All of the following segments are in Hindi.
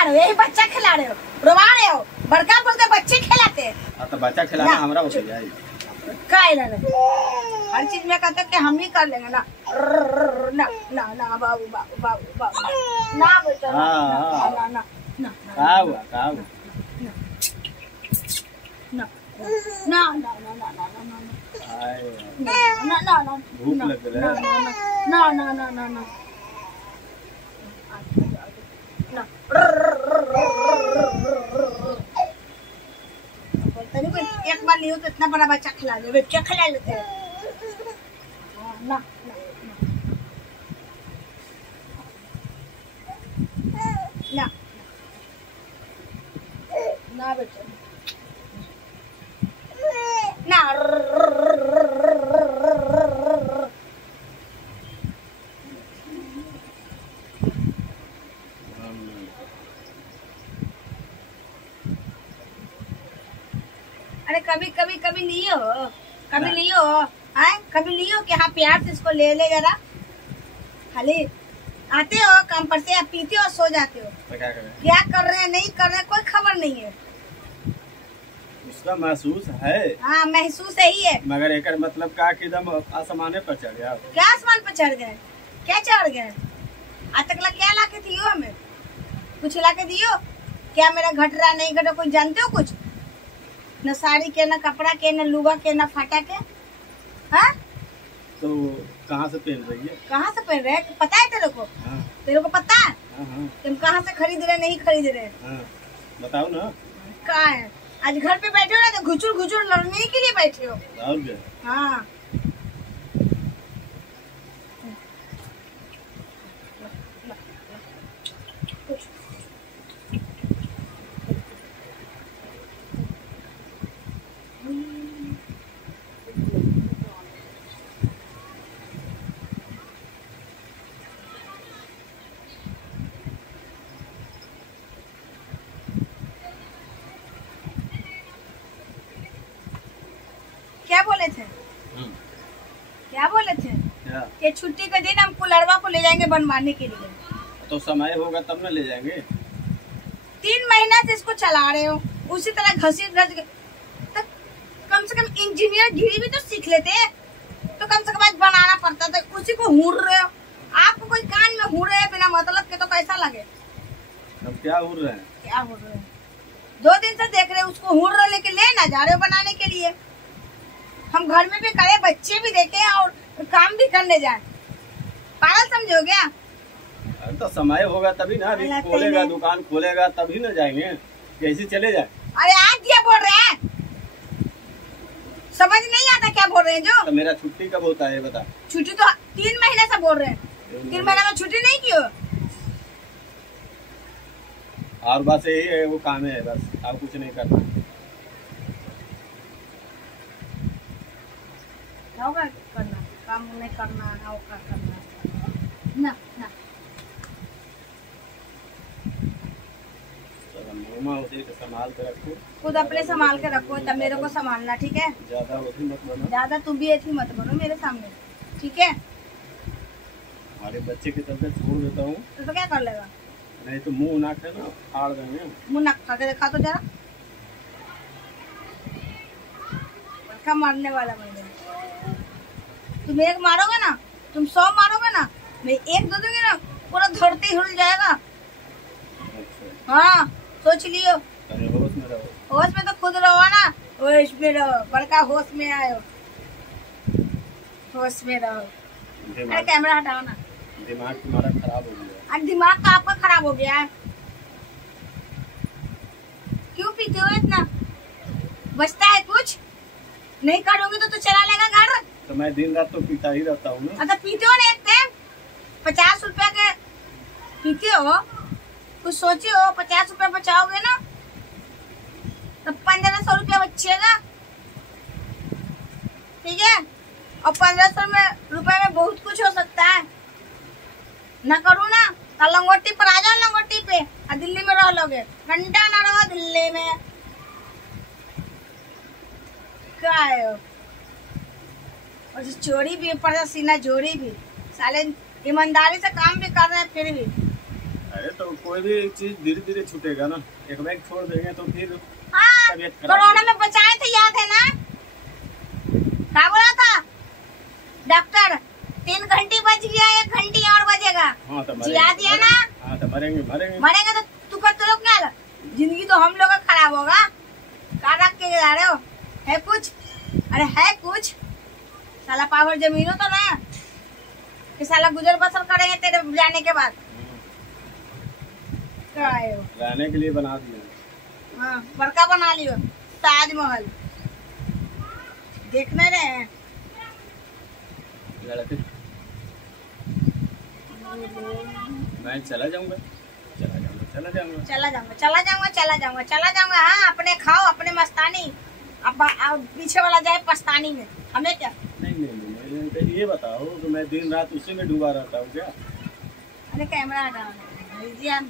खिला रहे हो, यही बच्चा खिला रहे हो, रोवा रहे हो। बड़का बोलते बच्चे खिलाते हैं। तो बच्चा खिलाना हमारा होता है काय ना हर चीज में कहते कि हम ही कर लेंगे ना ना ना ना बाबू बाबू बाबू बाबू ना बेटा ना ना ना ना का हुआ ना ना ना ना ना ना ना ना ना ना भूख लग गया ना ना ना ना ना एक बार लियो तो इतना बड़ा बच्चा खिला दे, बच्चा खिला लेते हैं ना ना ना बेटा ना अरे कभी लियो कभी लियो कि हाँ प्यार से इसको ले जरा। खाली आते हो काम पर से, पीते हो, सो जाते हो। तो क्या कर रहे हैं नहीं कर रहे हैं कोई खबर नहीं है। उसका महसूस है। हाँ महसूस ही है, मगर एक मतलब का कि एकदम आसमाने पर चढ़ गया। क्या आसमान पर चढ़ गए? क्या चढ़ गए? आज तक ला क्या लाके दियो हमें? कुछ लाके दियो क्या? मेरा घट रहा नहीं घटा कोई जानते हो कुछ? न साड़ी के, न कपड़ा के, न लुगा के, न फाटा के। हाँ तो कहाँ से पहन रही है? कहाँ से पहन रहे हैं पता है तेरे को? हाँ। तेरे को पता है? हाँ। तुम कहाँ से खरीद रहे नहीं खरीद रहे? हाँ। बताओ ना। कहाँ है? आज घर पे बैठे हो ना तो घुचुर घुचुर लड़ने के लिए बैठे हो। और क्या? हाँ क्या बोले थे? क्या बोले थे? क्या? ये छुट्टी के दिन हम कुलरवा को ले जाएंगे बनवाने के लिए। तो समय होगा तब न ले जाएंगे। 3 महीना से इसको चला रहे हो, उसी तरह घसी घस के। तो कम से कम इंजीनियर गिरी भी तो सीख लेते हैं। तो कम से कम आज बनाना पड़ता था, उसी को हुड़ रहे हो। आपको कोई कान में हुड़ रहे बिना मतलब के तो कैसा लगे? अब क्या हुड़ रहे हैं? क्या हुड़ रहे हैं? 2 दिन से देख रहे हो उसको हुड़ रहे, लेके ले ना जा रहे हो बनाने के लिए। हम घर में भी करे, बच्चे भी देखे और काम भी करने जाए। पागल समझो क्या? तो समय होगा तभी ना, अभी खोलेगा दुकान खोलेगा तभी ना जाएंगे, कैसे चले जाए? अरे आज क्या बोल रहे हैं? समझ नहीं आता क्या बोल रहे हैं जो? तो मेरा छुट्टी कब होता है बता? छुट्टी तो 3 महीने से बोल रहे हैं। 3 महीने में छुट्टी नहीं की हो? और बस यही है, वो काम है बस, आप कुछ नहीं करना। होगा करना काम नहीं करना होगा करना ना ना। उसे संभाल के रखो, खुद अपने संभाल के रखो, तब मेरे को संभालना, ठीक है? ज्यादा उठी मत बनो। ज्यादा तुम भी ऐसी मत बनो मेरे सामने, ठीक है? हमारे बच्चे की तबीयत छोड़ देता हूँ तो क्या कर लेगा? नहीं तो मुंह ना के ना फाड़ देंगे। मुंह ना खा के दिखा तो जरा, क्या मारने वाला मैंने। तुम 1 मारोगे ना, तुम 100 मारोगे ना, मैं 1 दे दूंगी ना, पूरा धरती हिल जाएगा। अच्छा। हाँ सोच लियो। होश में रहो। होश में तो खुद रहो ना, होश में रहो, बड़का होश में आयो, होश में रहो। अरे कैमरा हटाओ ना। दिमाग तुम्हारा खराब हो गया। आज दिमाग तो आपका खराब हो गया है। क्यों पीते हो इतना? बचता है कुछ? नहीं करोगे तो चला लेगा घर। तो मैं दिन रात तो पीता ही रहता हूँ ना। अच्छा पीते हो ना, एक टाइम 50 रुपया के पीते हो, कुछ सोचे हो? 50 रुपया बचाओगे ना तो 1500 रुपया बचेगा, ठीक है? और 1500 रुपए में बहुत कुछ हो सकता है। ना करूँ ना तो लंगोटी पर आ जाओ, लंगोटी पे, और दिल्ली में रह लोगे, घंटा ना रहो दिल्ली में। क्या है और चोरी भी, पर्दा सीना जोड़ी भी, साले ईमानदारी से काम भी कर रहे हैं फिर भी अरे तो कोई भी चीज धीरे धीरे छूटेगा ना, एक बैग छोड़ देंगे तो फिर हाँ, तबीयत खराब कोरोना में बचाए थे, याद है ना? क्या बोला था डॉक्टर? 3 घंटे बच गया, 1 घंटे और बजेगा। हाँ तो जिया दिया ना। हाँ तो मरेंगे मरेंगे तो तू कर लोग क्या, जिंदगी तो हम लोग का खराब होगा। क्या रख के जा रहे हो? है कुछ? अरे है कुछ? साला पावर जमीनों तो ना कि साला गुजर बसर करेंगे तेरे जाने के बाद। क्या आए हो? रहने के लिए बना दिया। हाँ, बड़का बना लियो ताजमहल। देखने रहे हैं मैं चला जाऊंगा। हाँ, अपने खाओ, अपने मस्तानी। अब पीछे वाला जाए पछतानी में, हमें क्या? नहीं, ये बताओ कि मैं दिन रात उसी में डूबा रहता हूँ क्या? अरे कैमरा हटाओ,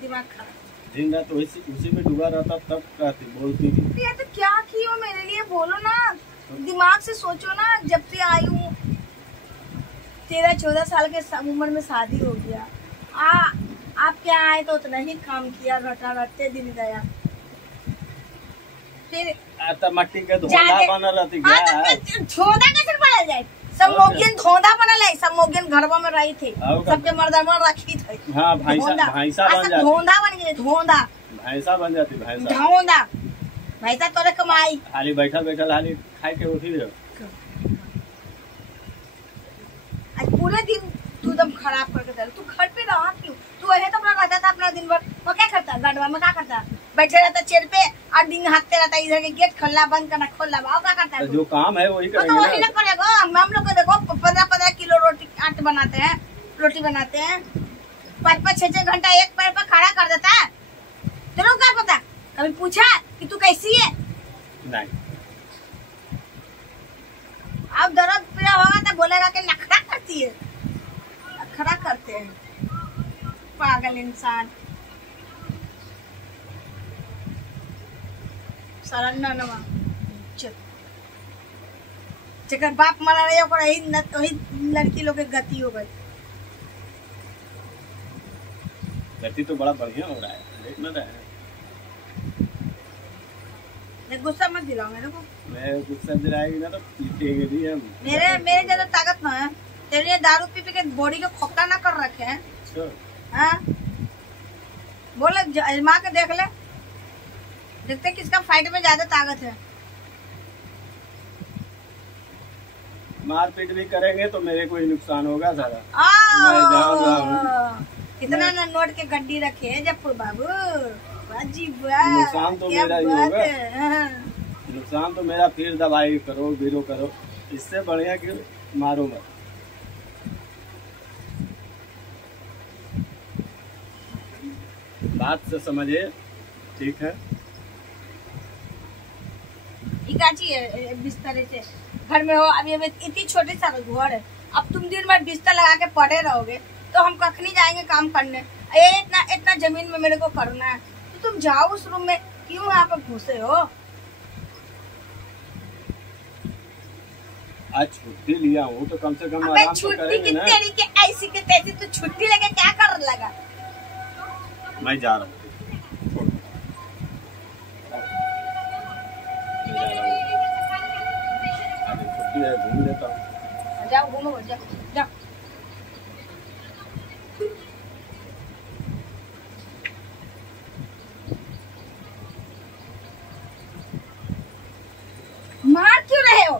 दिमाग खराब। दिन रात उसी में डूबा रहता, तब कहती बोलती थी। यार तो क्या की हो मेरे लिए, बोलो ना, दिमाग से सोचो ना। जब से आई हूँ 13-14 साल के उम्र में शादी हो गया। आप क्या आए तो उतना ही काम किया, घटा रटते दिन गया। फिर मट्टी के धोंधा बना रहती क्या? धोंधा कैसे बना जाए? सब मोगियन धोंधा बनल है, सब मोगियन घरवा में रही थे, सबके मर्दमा रखी थे। हाँ, भैंसा बन जाती, धोंधा बन गई, धोंधा भैंसा बन जाती, धोंधा भैंसा तोरे कमाई। खाली बैठा हाली खाए के उठी रहो। आज पूरे दिन तू एकदम खराब करके दे। तू घर पे रहा क्यों? तू वही तो अपना रहता था अपना दिन भर। वो क्या करता है गाड़वा में? क्या करता है? बैठे रहता चेयर पे और दिन हाँकते रहता, इधर के गेट खोलना बंद करना, खोलना। क्या करता है? जो काम है वही करेंगे तो वही ना करेगा। हम लोग को देखो 15-15 किलो रोटी आटे बनाते हैं, रोटी बनाते हैं, 5-6 घंटा एक पैर पर खड़ा कर देता है। तेरे को क्या पता? कभी पूछा कि तू कैसी है? नहीं। अब दर्द पीड़ा होगा तो बोलेगा कि नखरा करती है। नखरा करते हैं पागल इंसान। सारा ननवा जेकर बाप मरा रहे वही लड़की लोग के गति हो गई। गति तो बड़ा बढ़िया हो रहा है, देख ना रहे हैं। गुस्सा मत दिलाओ मेरे को। मैं गुस्सा दिलाएगी ना तो पीटेंगे भी हम। मेरे ज्यादा ताकत ना है। तेरे लिए दारू पी के बॉडी को खोखला ना कर रखे हैं। हाँ, बोले अजमा के देख ले, देखते किसका फाइट में ज्यादा ताकत है। मारपीट भी करेंगे तो मेरे को ही नुकसान होगा सारा। कितना ना नोट के गड्डी रखे हैं जफर बाबू। नुकसान तो मेरा ही होगा। नुकसान तो मेरा, फिर दवाई करो बीरो करो, इससे बढ़िया कि मारो मत। बात से समझे, ठीक है? बिस्तर से घर में हो, अभी इतनी छोटी सा घर है। अब तुम दिन भर बिस्तर लगा के पड़े रहोगे तो हम कखनी जाएंगे काम करने? इतना जमीन में मेरे को करना है तो तुम जाओ उस रूम में, क्यों यहाँ पे घुसे हो? आज छुट्टी लिया हूँ तो कम से कम आराम तो करेंगे ना। छुट्टी की ऐसी की तैसी तो छुट्टी लेके क्या कर लगा? मैं जा रहा हूँ, छुट्टी है, घूम लेता हूँ। जाओ घूमो, जाओ। मार क्यों रहे हो?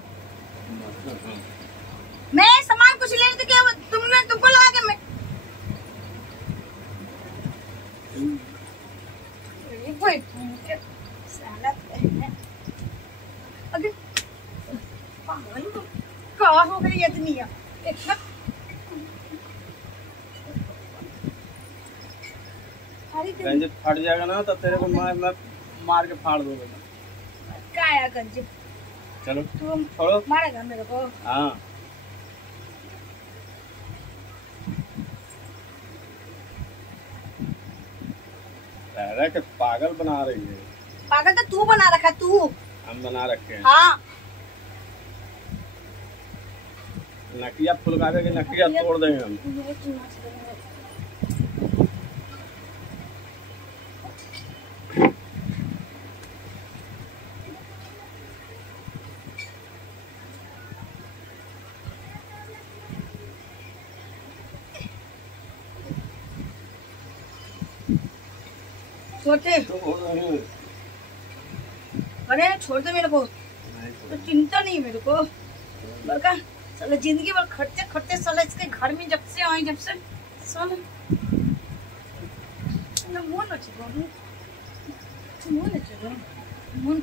मैं सामान कुछ ले रही थी, तुमको लगा के मैं कहा हो गई इतनी फट जाएगा ना तो तेरे को मैं मार के फाड़ दूंगा। क्या कर? चलो तुम छोड़ो, मारेगा मेरे को? हाँ, के पागल बना रही है। पागल तो तू बना रखा, तू। हम बना रखे हैं। हाँ, नकिया फुलकावे के नकिया तोड़ देंगे हम। छोड़ते अरे छोड़ दे मेरे को, तो चिंता नहीं मेरे को बड़का। साला जिंदगी भर खटते खटते साला इसके घर में जब से आई, जब से साला मुंह न चलो, मुंह न चलो, मुंह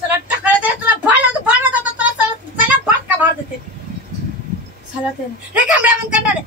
साला टकरा दे तोरा भाला, तो भाला तो तोरा साला भाग का मार देते साला तेरे। रे कैमरा बंद करना रे।